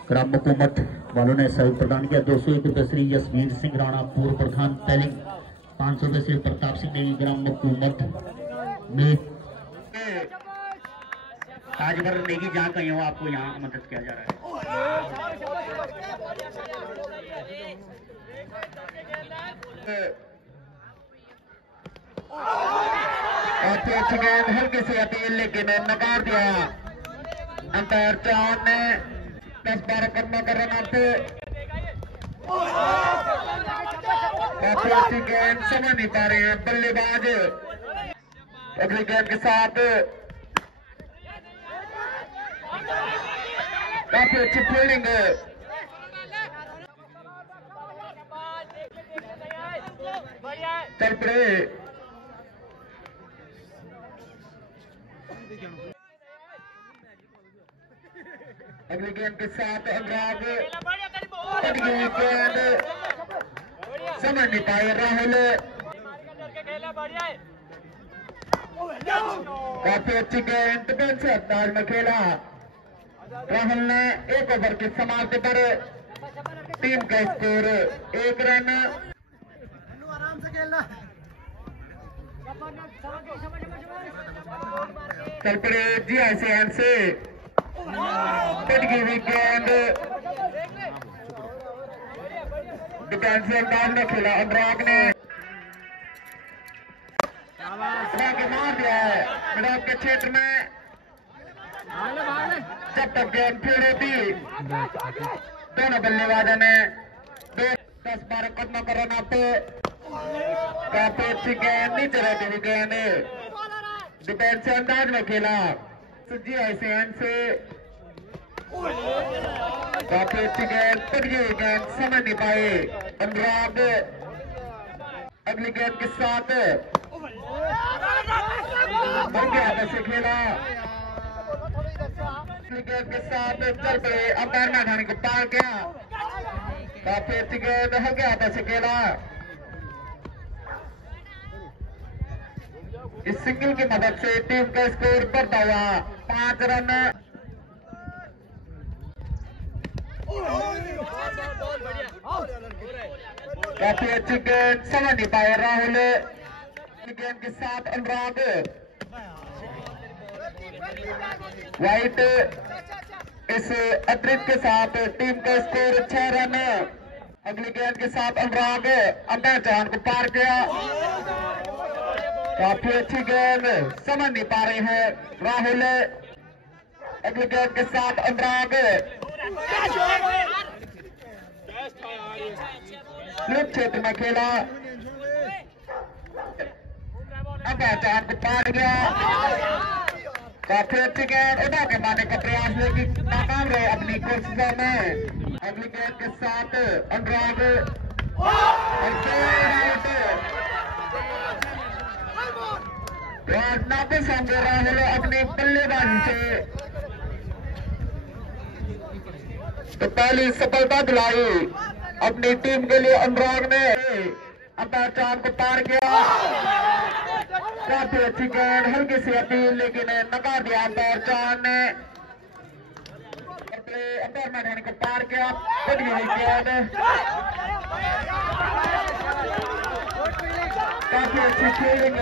ग्राम हुकूमत वालों ने सहयोग प्रदान किया। 201 रुपये श्री जसवीर सिंह राणा पूर्व प्रधान तैलिंग। 500 रुपये श्री प्रताप सिंह नेगी ग्राम हुकूमत में। आज भर नेगी जहाँ कहीं हो आपको यहाँ मदद किया जा रहा है। अच्छी गेंद हल्के से अपील लेकिन नकार दिया अंपायर चौहान ने। 10-12 कदमों का रन आउट। काफी अच्छी गेंद समझ नहीं पा रहे हैं बल्लेबाज। अगली गेंद के साथ काफी अच्छी फील्डिंग। चल पड़े अगली गेंद के साथ अनुराग। गेंद समझ नहीं पाए राहुल। काफी अच्छी गेंद डिफेंस से अंदाज में खेला राहुल ने। 1 ओवर की समाप्ति पर टीम का स्कोर 1 रन। आराम से खेलना। चल पड़े GICN से हुई गेंद डिफेंस से अंदाज में खेला अनुराग ने। मार दिया है मैदान के क्षेत्र में। जब तक गेंद खेली थी दोनों बल्लेबाजों ने 10-12 कदमों का रन अप। काफी अच्छी गेंद नीचे रहती हुई गेंद डिफेंस से अंदाज में खेला GICN से। काफी अच्छी गेंद पकड़ी हुई गेंद समझ नहीं पाए अनुराग। अगली गेंद के साथ से खेला। अगली गेंद के साथ चल पड़े अंपायर मैदानी को पार किया। काफी अच्छी गेंद हल्के हाथों से खेला। इस सिंगल की मदद से टीम का स्कोर बढ़ता हुआ 5 रन। काफी अच्छी गेंद समझ नहीं पाए राहुल। गेंद के साथ अनुराग वाइट। इस अतिरिक्त के साथ टीम का स्कोर 6 रन। अगली गेंद के साथ अनुराग अंदर चांद को पार किया। काफी अच्छी गेंद समझ नहीं पा रहे हैं राहुल। अगली गेंद के साथ अनुराग स्लिप क्षेत्र में खेला। अंदर चांद को पार गया। काफी अच्छी गेंद उठा के मारने का प्रयास लेकिन नाकाम रहे अपनी कोशिशों में। अगली गेंद के साथ अनुराग नापिस होंगे राहुल अपनी बल्लेबाजी से। तो पहली सफलता दिलाई अपनी टीम के लिए अनुराग ने। अंपायर चांद को पार किया। काफी अच्छी गेंद हल्की सी अपील लेकिन नकार दिया अंपायर चांद ने। अंपायर मैदान को पार किया। बड़ी हुई गेंद काफी अच्छी फील्डिंग।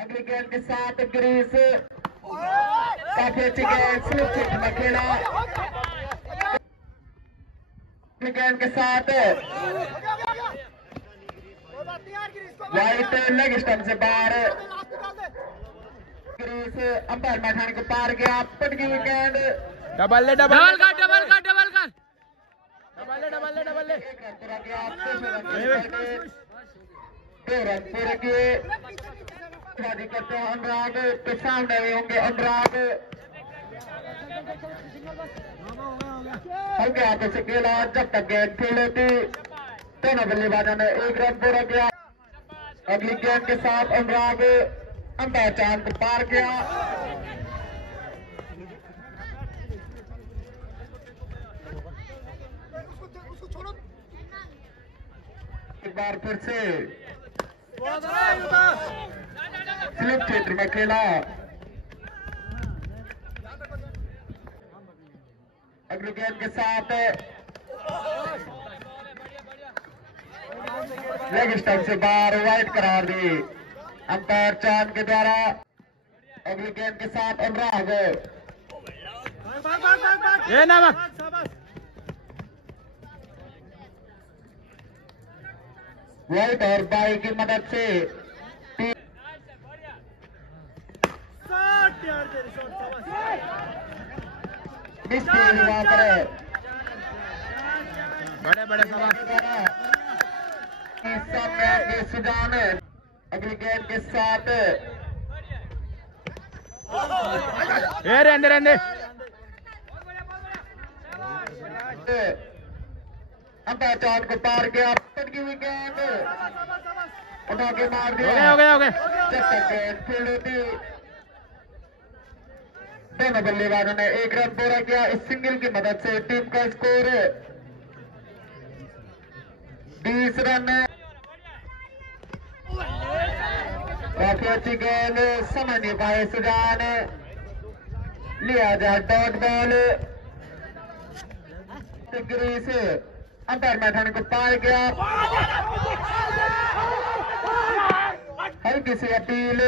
अगली गेंद के साथ ग्रीस। काफी अच्छी गेंद स्लिप क्षेत्र में खेला। अगली गेंद के साथ वाइट लेग स्टंप से बाहर। ग्रीस अंपायर मैदान को पार गया। पटकी हुई गेंद डबल ले डबल डबल कर डबल कर डबल कर डबल ले डबल ले डबल ले। 1 रन पूरा गया। 2 रन पूरे किए। करते हैं अनुराग तो सामने भी होंगे अनुराग। हल्के हाथों से खेला जब तक गेंद फील्ड होती। दोनों बल्लेबाजों ने 1 रन पूरा किया। अगली गेंद के साथ अनुराग अंपायर चांद को पार किया। एक बार फिर से स्लिप क्षेत्र में खेला। अगली गेंद के साथ लेग स्टंप से बाहर वाइड करार दी अंपायर चांद के द्वारा। अगली गेंद के साथ अनुराग ये ना वाइड और बाई की मदद से वहां पर बड़े बड़े सवाल। सुजान अगली गेंद के साथ रहने रहने अंपायर चांद को पार किया। पटकी हुई गेंद उठा के मार दिया। हो गया जब तक गेंद फील्ड होती। दोनों बल्लेबाजों ने 1 रन पूरा किया। इस सिंगल की मदद से टीम का स्कोर 20 रन। काफी अच्छी गेंद समझ नहीं पाए सुजान। लिया जाए डॉट बॉल। ग्रीस अंपायर मैदान को पार गया। हल्की सी अपील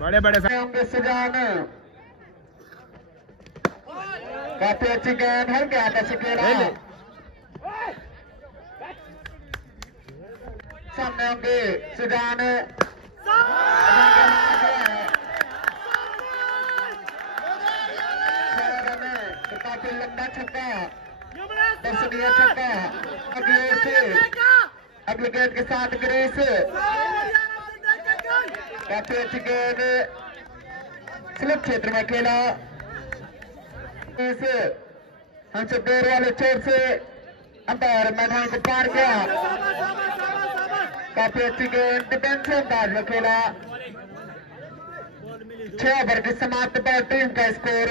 बड़े बड़े होंगे सुजान। काफी अच्छी गेंद हल्के हाथों से खेला। सामने होंगे सुजान। काफी लंबा छक्का दर्शनीय छक्का। अगली ओर से अगली गेंद के साथ ग्रीस। काफी अच्छी गेंद स्लिप क्षेत्र में खेला। हमसे दूर वाले छोर से अंपायर मैदान को पार किया। काफी अच्छी गेंद डिफेंसिव अंदाज में खेला। 6 ओवर की समाप्त पर टीम का स्कोर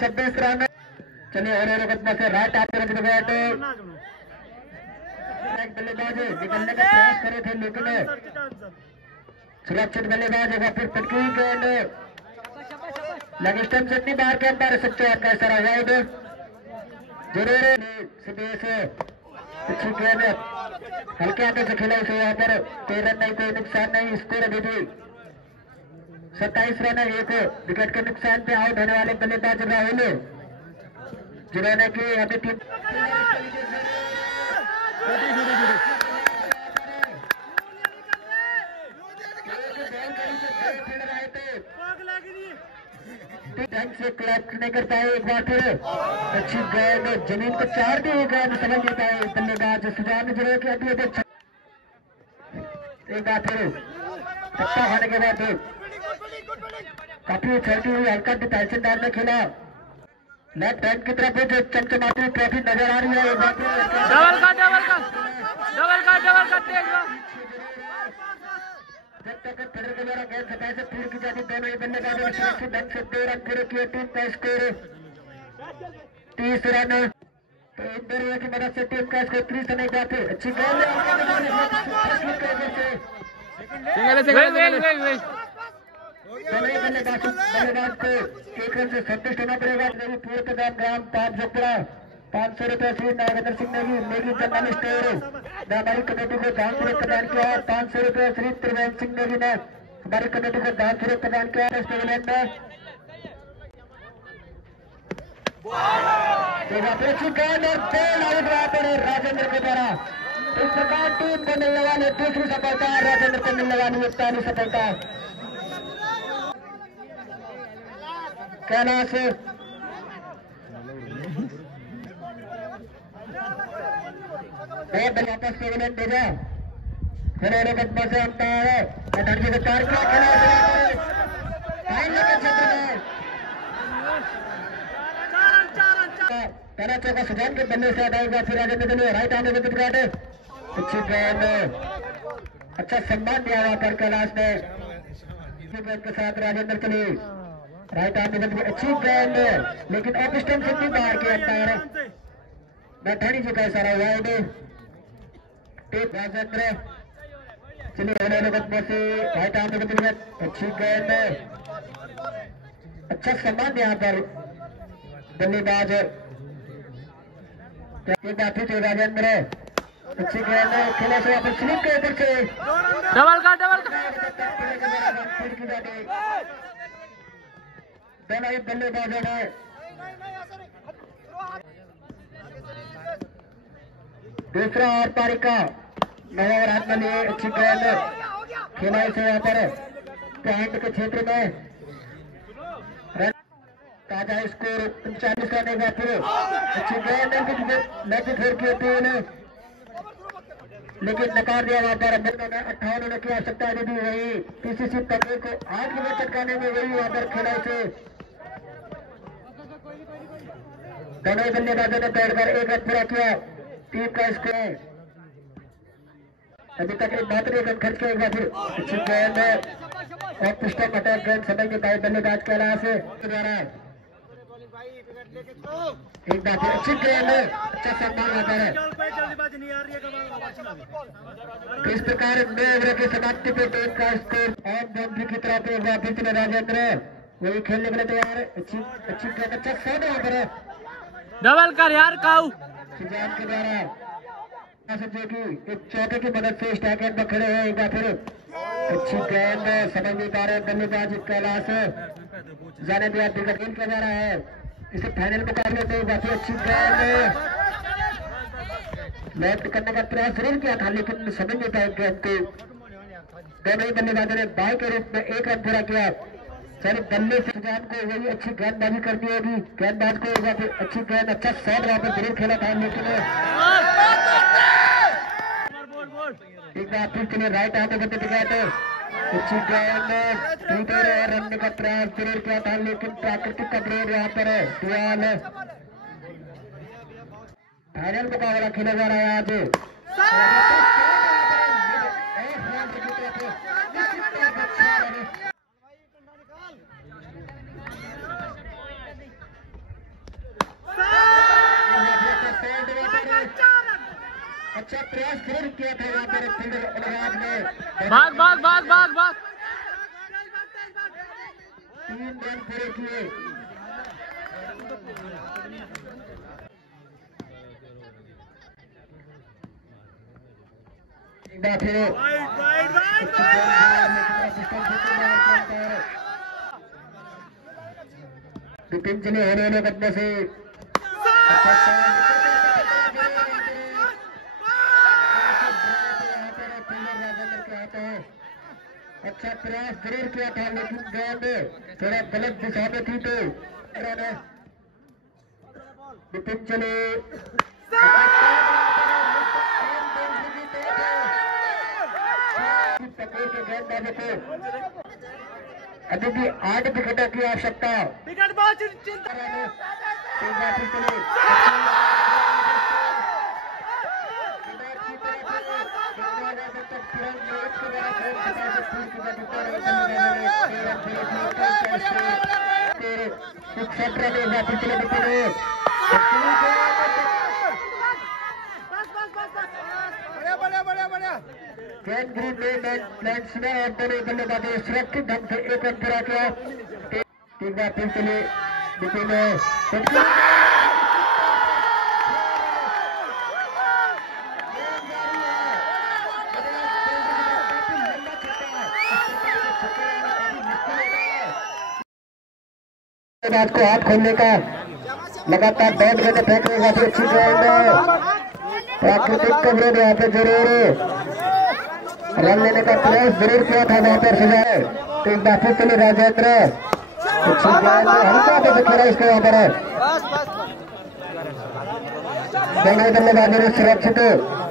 26 रन। चलिए और से राइट हाथ तरफ बैट बल्लेबाज निकलने का प्रयास करे थे लेकिन सुरक्षित बल्लेबाज होगा फिर पटकी गेंद लेग स्टंप से नहीं बाहर के अंदर सकते हैं कैसा रहा जरूर सुदेश अच्छी गेंद हल्के हाथों से खेला उसे यहाँ पर कोई रन नहीं कोई नुकसान नहीं स्कोर अभी भी 27 रन है। एक विकेट के नुकसान पे आउट होने वाले बल्लेबाज राहुल जिन्होंने की अभी टीम से क्लच नहीं कर पाए एक बार फिर अच्छी गेंद जमीन को चार दी गेंद समझ नहीं पाए बल्लेबाज सुजान जरूर की अभी एक बार फिर टप्पा खाने के बाद काफी चलती हुई हल्का डिफेंसिव डाल में खेला लेफ्ट हैंड की तरफ जो चमचमाती ट्रॉफी नजर आ रही है एक बार जब तक फिर के द्वारा गेंद सफाई से फिर की जाती दोनों ही बल्लेबाजों ने सुरक्षित ढंग से 2 रन पूरे किए। टीम का स्कोर 30 रन तो इन दोनों की मदद से टीम का स्कोर 30 रन एक बार फिर अच्छी गेंद दोनों ही बल्लेबाज को 1 रन से संतुष्ट होना पड़ेगा। पूरे के दाम ग्राम 5 झोपड़ा 500 रुपये श्री नागेंद्र सिंह नेगी जनरल स्टोर ने हमारी कमेटी को दान स्वरूप प्रदान किया है। 500 रुपये श्री त्रिवेंद्र सिंह नेगी ने हमारी कमेटी को दान स्वरूप प्रदान किया है। स्टेडियम में राजेंद्र के द्वारा इस प्रकार टीम को मिलने वाली दूसरी सफलता राजेंद्र को मिलने वाली पहली सफलता कैलाश वापस से विलेट भेजा फिर बदमा से आता है अटर्जी को पार किया पहला चौका सुजान के बल्ले से हटाएगा फिर आगे निकले राइट आने के विकेट अच्छी गेंद अच्छा सम्मान दिया वहां पर कैलाश ने गेंद के साथ राजेंद्र के लिए राइट आने के अच्छी गेंद लेकिन ऑफ स्टंप से भी बाहर किया अंपायर बैठानी जी का सारा वाइड राजेंद्र चलिए बदमा से राइट आने के विकेट अच्छी गेंद अच्छा सम्मान यहाँ पर बल्लेबाज बाकी थे राजेंद्र अच्छी गेंद खेले से वापस स्लिप के ऊपर से डबल का दोनों ही बल्लेबाजों ने दूसरा और पारी का नवावर हाथ में लिए अच्छी गेंद खेला से यहाँ पर पॉइंट के क्षेत्र में ताजा स्कोर 39 रन का फिर अच्छी गेंद मैच फेर की टीम ने लेकिन नकार दिया वहां पर 58 रन की आवश्यकता यदि वही पीसीसी तकनीक को 8 विकेट चटकाने में वही वहां पर खेला से दोनों बल्लेबाजों ने दौड़कर 1 रन पूरा किया। टीम का स्कोर अभी तक एक मात्र 1 रन खर्च किया फिर अच्छी गेंद और पिस्टन अटैक गेंद समझ के पाए बल्लेबाज कैलाश द्वारा एक बार फिर अच्छी गेंद अच्छा सम्मान आता है। इस प्रकार 9 ओवर की समाप्ति पे टीम का स्कोर और बाउंड्री की तरफ एक बार फिर राजेंद्र वही खेलने के लिए तैयार है। अच्छी गेंद अच्छा शॉट यहाँ पर डबल कर यार काऊ सुजान के द्वारा जो कि एक चौके की मदद से स्टैक एंड में खड़े हैं। एक बार फिर अच्छी गेंद समझ नहीं पा रहे बल्लेबाज कैलाश जाने दिया विकेट के द्वारा है इसे फाइनल मुकाबले में काफी अच्छी गेंद लेफ्ट करने का प्रयास जरूर किया था लेकिन समझ नहीं पाए गेंद को। दोनों ही बल्लेबाजों ने बाई के रूप में 1 रन पूरा किया। सर बल्ले से सुजान को वही अच्छी गेंदबाजी करनी होगी गेंदबाज को अच्छी गेंद अच्छा शॉट वहां पर जरूर खेला था लेकिन एक बार फिर चलिए राइट हाथ में गया तो अच्छी गेंद रन का प्रयास जरूर किया था लेकिन प्राकृतिक कमजोर यहाँ पर है दीवाल फाइनल मुकाबला खेला जा रहा है आज अच्छा प्रयास जरूर किया था यहाँ पर फील्डर अनुराग ने भाग भाग भाग भाग भाग 3 रन पूरे किए। विपिन चले होने करने से अच्छा प्रयास जरूर किया था, लेकिन गेंद थोड़ा गलत दिशा में थी तो विपिन चले पकड़ के गेंदबाजों को अभी भी 8 विकेटों की आवश्यकता। बल्लेबाजी सुरक्षित ढंग से एक रन पूरा किया। तीन बार फिर चले विपिन बात को हाथ खोलने का लगातार बैट गेंद फेंकने का अच्छी गेंद प्राकृतिक कवरेज यहाँ पे जरूर रन लेने का प्रयास जरूर किया था वहां पर सजाए। तो एक बार फिर चले राजेंद्र हल्का से खेला इसको यहाँ पर दोनों बल्लेबाजों ने सुरक्षित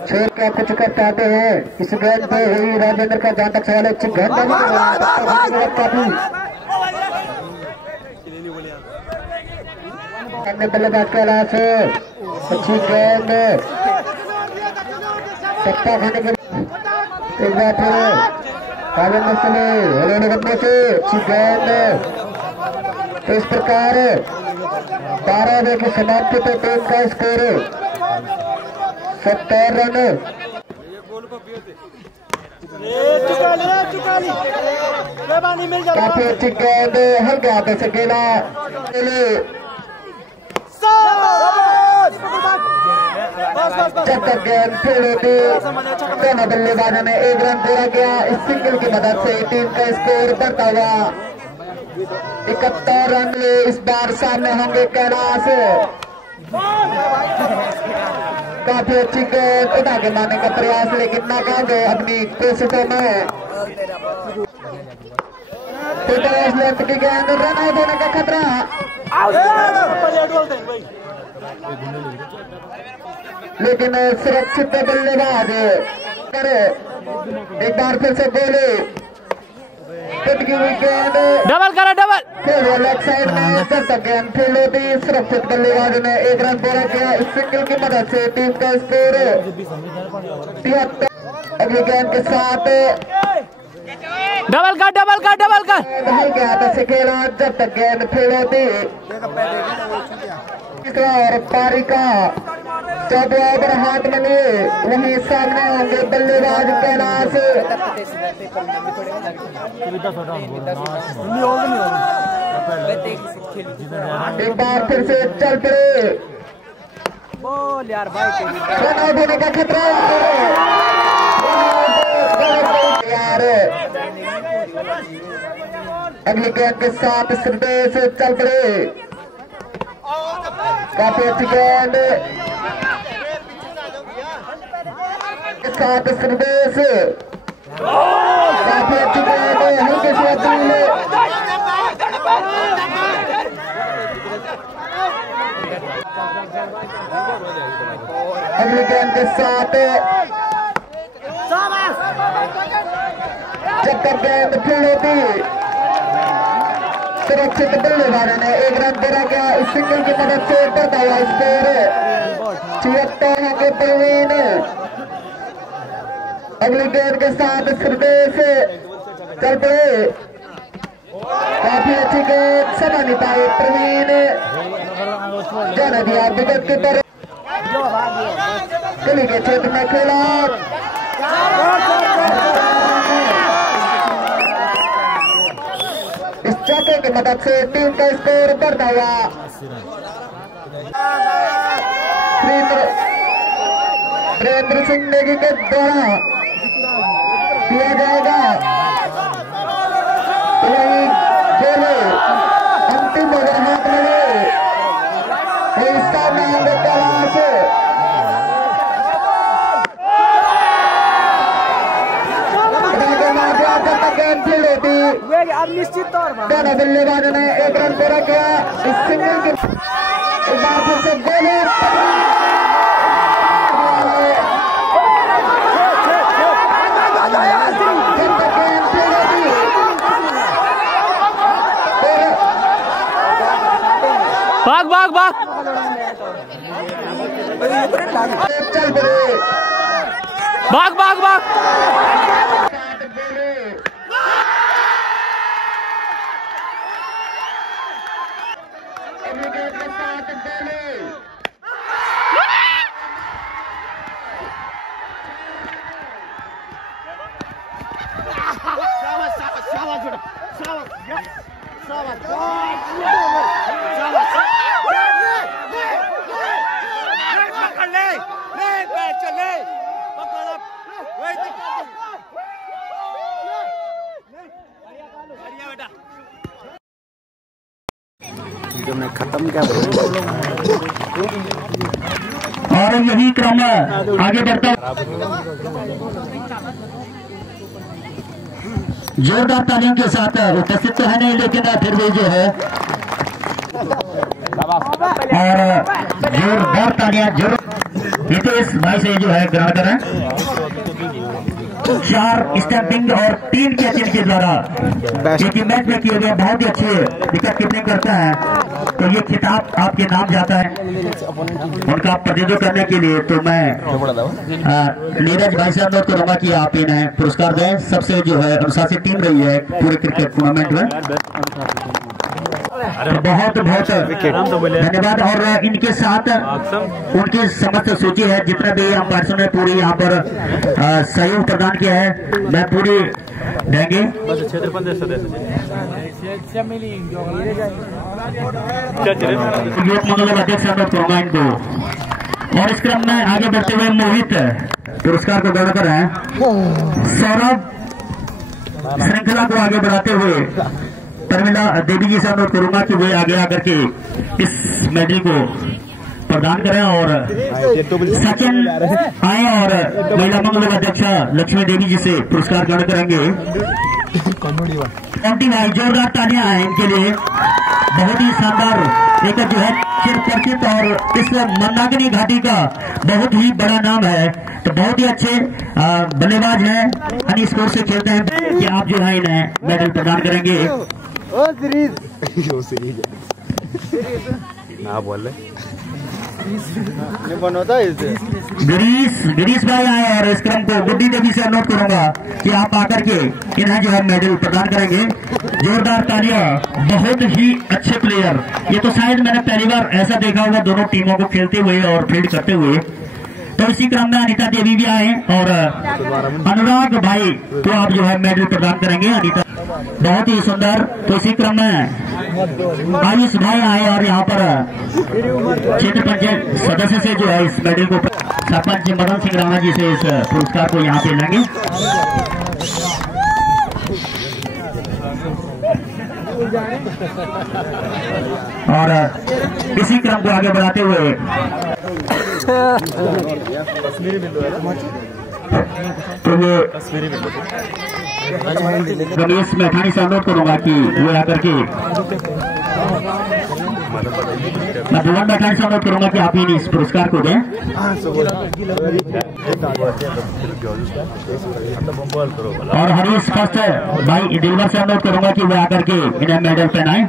छोड़ के कुछ कर पाते हैं। इस गेंद पे हुई राजेंद्र का जहां तक सवाल है अच्छी गेंदबाजी काफी बल्लेबाज के अलावा से अच्छी गेंद सट्टा खाने के एक बार फिर राजेंद्र चले होने करने से अच्छी गेंद। तो इस प्रकार 12 ओवर की समाप्ति पे टीम का स्कोर 70 रन। काफी अच्छी गेंद हल्के हाथों से खेला जब तक गेंद फिर होती दोनों बल्लेबाजों ने एक रन पूरा किया। इस सिंगल की मदद से टीम का स्कोर बढ़ता हुआ 71 रन इस बार सामने होंगे कैलाश। काफी अच्छी गेंद उठा के मारने का प्रयास लेकिन नाकाम है अपनी कोशिशों में। लेफ्ट की गेंद रन आउट होने का खतरा। लेकिन सुरक्षित बल्लेबाज करे एक बार फिर से बोले डबल करा डबल लेग साइड में जब तक गेंद फील्ड होती सुरक्षित बल्लेबाज ने एक रन पूरा किया। इस सिंगल की मदद से टीम का स्कोर 73। अगली गेंद के साथ डबल कर हल्के हाथों से खेला जब तक गेंद फील्ड होती और पारी का 14 ओवर हाथ में वहीं सामने होंगे बल्लेबाज कैलाश। एक बार फिर से चल पड़े रन आउट होने का खतरा यार। अगली गेंद के साथ सिर्फ चल पड़े काफी अच्छी गेंद साथ सर्वेश काफी अच्छी गेंद हल्के से अगली गेंद के साथ जब तक गेंद फील्ड होती सुरक्षित बल्लेबाजों ने एक रन पूरा किया। इस सिंगल की मदद से बढ़ता हुआ स्कोर 76 के प्रवीण। अगली गेंद के साथ सर्वेश चल पड़े काफी अच्छी गेंद समा नहीं पाए प्रवीण। जाना दिया विकेट की तरफ गली के क्षेत्र में खेला इस चौके की मदद से टीम का स्कोर बढ़ता हुआ वीरेंद्र सिंह नेगी के द्वारा किया जाएगा। अंतिम ओवर हाथ में सामने आगे से अब निश्चित तौर पर दोनों बल्लेबाजों ने एक रन पूरा किया। इस सिंगल के बार फिर से गोल भाग भाग भाग चल पड़े भाग भाग भाग खत्म क्या और यही क्रम आगे बढ़ता जोरदार तालियों के साथ उपस्थित तो है नहीं, लेकिन फिर भी जो है और जोरदार तालियां हितेश भाई से जो है ग्रहण करें। 4 स्टैंपिंग और 3 कैचिंग के द्वारा एक मैच में किए गए बहुत ही अच्छे विकेट कीपिंग करता है, तो ये खिताब आपके नाम जाता है उनका प्रतिनिधित्व करने के लिए। तो मैं नीरज भाई से अनुरोध करूंगा कि आप इन्हें पुरस्कार दें। सबसे जो है अनुशासित टीम रही है पूरे क्रिकेट टूर्नामेंट में। बहुत बहुत धन्यवाद। और इनके साथ उनकी समस्त सूची है, जितना भी अंपायर्स ने पूरी यहाँ पर सहयोग प्रदान किया है, मैं पूरी देंगे। युवक मंगल अध्यक्ष अनुरोध करूंगा इनको। और इस क्रम में आगे बढ़ते हुए मोहित पुरस्कार को ग्रहण कर रहे हैं। सौरभ श्रृंखला को आगे बढ़ाते हुए परमिला देवी जी से अनुरोध करूंगा कि वे आगे आकर के इस मेडल को प्रदान करें। और सचिन आए और महिला मंगल अध्यक्षा लक्ष्मी देवी जी से पुरस्कार ग्रहण करेंगे। भाई जोरदार तालियां हैं इनके लिए। बहुत ही शानदार एक जो है चिर परिचित और इस मंदाकिनी घाटी का बहुत ही बड़ा नाम है, तो बहुत ही अच्छे बल्लेबाज हैं, हनी स्कोर से खेलते हैं कि आप जो है इन्हें मेडल प्रदान करेंगे। गिरीश भाई आए और इस क्रम को गुड्डी देवी से अनुरोध करूंगा कि आप आकर के इन्हें जो है मेडल प्रदान करेंगे। जोरदार तालियां, बहुत ही अच्छे प्लेयर। ये तो शायद मैंने पहली बार ऐसा देखा होगा दोनों टीमों को खेलते हुए और फील्ड करते हुए। तो इसी क्रम में अनीता देवी भी आए और अनुराग भाई को आप जो है मेडल प्रदान करेंगे। अनीता बहुत ही सुंदर। तो इसी क्रम में आयुष भाई आए और यहाँ पर क्षेत्र पंचायत सदस्य से जो है इस मेडल को सरपंच मदन सिंह राणा जी से इस पुरस्कार को यहाँ पे लेंगे। और इसी क्रम को आगे बढ़ाते हुए तो ये रमेश मैठानी से अनुरोध करूंगा कि वो आकर के मैं भुवन मैठानी से अनुरोध करूंगा कि आप ही इस पुरस्कार को दें। और हरीश फर्स्ट भाई दिलवर से अनुरोध करूंगा कि वो आकर के इन्हें मेडल पहनाएं।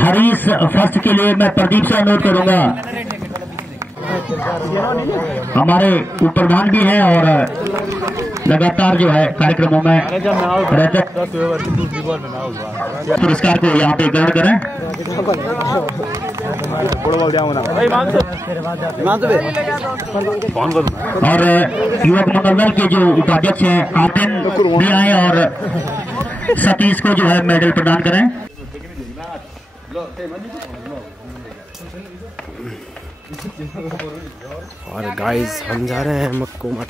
हरीश फर्स्ट के लिए मैं प्रदीप से अनुरोध करूंगा। हमारे उप प्रधान भी हैं और लगातार जो है कार्यक्रमों में रहते पुरस्कार को यहाँ पे ग्रहण करें। और युवक मंगल दल के जो उपाध्यक्ष हैं आतिन भी आए और सतीश को जो है मेडल प्रदान करें। और गाइस हम जा रहे हैं मक्को मठ।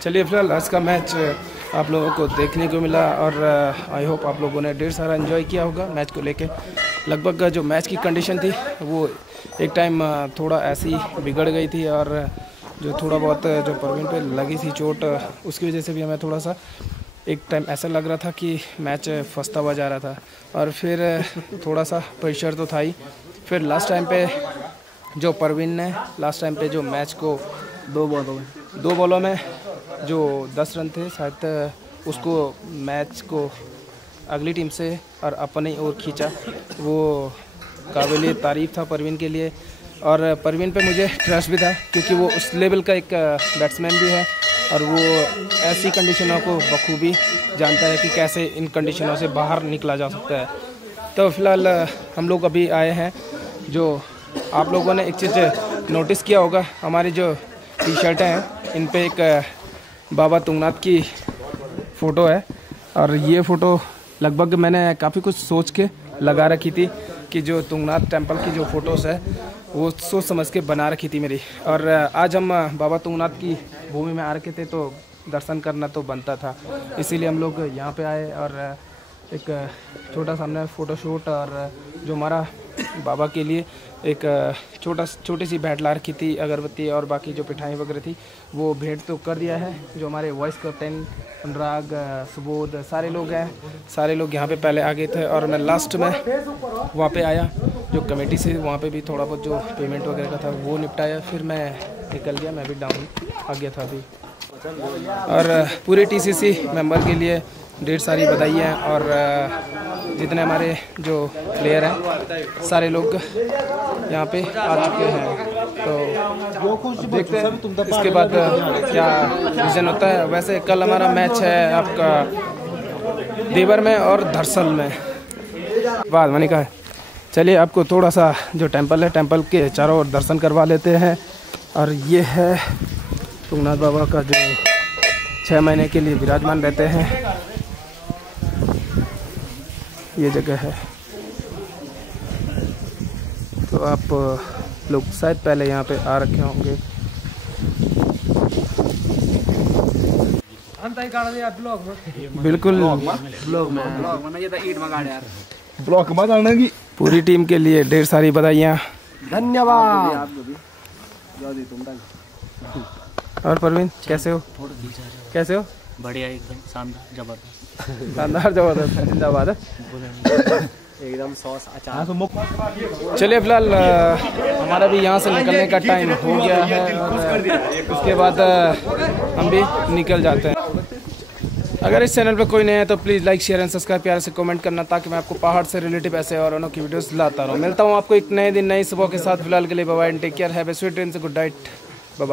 चलिए फिलहाल आज का मैच आप लोगों को देखने को मिला और आई होप आप लोगों ने ढेर सारा एंजॉय किया होगा मैच को लेके। लगभग जो मैच की कंडीशन थी वो एक टाइम थोड़ा ऐसी बिगड़ गई थी और जो थोड़ा बहुत जो परवीन पे लगी थी चोट उसकी वजह से भी हमें थोड़ा सा एक टाइम ऐसा लग रहा था कि मैच फंसता हुआ जा रहा था और फिर थोड़ा सा प्रेशर तो था ही। फिर लास्ट टाइम पे जो परवीन ने लास्ट टाइम पे जो मैच को 2 बॉलों में जो 10 रन थे शायद उसको मैच को अगली टीम से और अपनी ओर खींचा, वो काबिल तारीफ़ था परवीन के लिए। और परवीन पे मुझे ट्रस्ट भी था क्योंकि वो उस लेवल का एक बैट्समैन भी है और वो ऐसी कंडीशनों को बखूबी जानता है कि कैसे इन कंडीशनों से बाहर निकला जा सकता है। तो फिलहाल हम लोग अभी आए हैं, जो आप लोगों ने एक चीज़ नोटिस किया होगा, हमारी जो टी शर्टें हैं इन पे एक बाबा तुंगनाथ की फ़ोटो है और ये फ़ोटो लगभग मैंने काफ़ी कुछ सोच के लगा रखी थी कि जो तुंगनाथ टेम्पल की जो फ़ोटोज़ है वो सोच समझ के बना रखी थी मेरी। और आज हम बाबा तुंगनाथ की भूमि में आ रखे थे तो दर्शन करना तो बनता था, इसीलिए हम लोग यहाँ पे आए और एक छोटा सा हमने फ़ोटोशूट और जो हमारा बाबा के लिए एक छोटी सी भेंट ला रखी थी, अगरबत्ती और बाकी जो मिठाई वगैरह थी वो भेंट तो कर दिया है। जो हमारे वाइस कैप्टन अनुराग, सुबोध, सारे लोग हैं, सारे लोग यहाँ पे पहले आ गए थे और मैं लास्ट में वहाँ पे आया, जो कमेटी से वहाँ पे भी थोड़ा बहुत जो पेमेंट वगैरह का था वो निपटाया, फिर मैं निकल गया, मैं भी डाउन आ गया था अभी। और पूरे TCC मेंबर के लिए ढेर सारी बधाइयाँ और जितने हमारे जो प्लेयर हैं सारे लोग यहाँ पे आ चुके हैं, तो देखते हैं इसके बाद क्या डिसीजन होता है। वैसे कल हमारा मैच है आपका देवर में और धरसल में, बाद मैंने कहा चलिए आपको थोड़ा सा जो टेंपल है, टेंपल के चारों ओर दर्शन करवा लेते हैं। और ये है तुंगनाथ बाबा का जो 6 महीने के लिए विराजमान रहते हैं, ये जगह है। तो आप लोग शायद पहले यहाँ पे आ रखे होंगे। बिल्कुल ब्लॉक में डालने की पूरी टीम के लिए ढेर सारी बधाइयाँ, धन्यवाद। और परवीन कैसे हो? कैसे हो? बढ़िया, एकदम शानदार, जबरदस्त। शानदार, जबरदस्त, जिंदाबाद है एकदम सॉस अचार। चलिए फिलहाल हमारा भी यहाँ से निकलने का टाइम हो गया है और उसके बाद हम भी निकल जाते हैं। अगर इस चैनल पे कोई नया है तो please like, share and subscribe, प्यार से कमेंट करना ताकि मैं आपको पहाड़ से रिलेटिव ऐसे और अनोखी वीडियोस लाता रहूँ। मिलता हूँ आपको एक नए दिन नई सुबह के साथ। फिलहाल के लिए bye bye, take care, have a sweet dreams, good night, bye bye.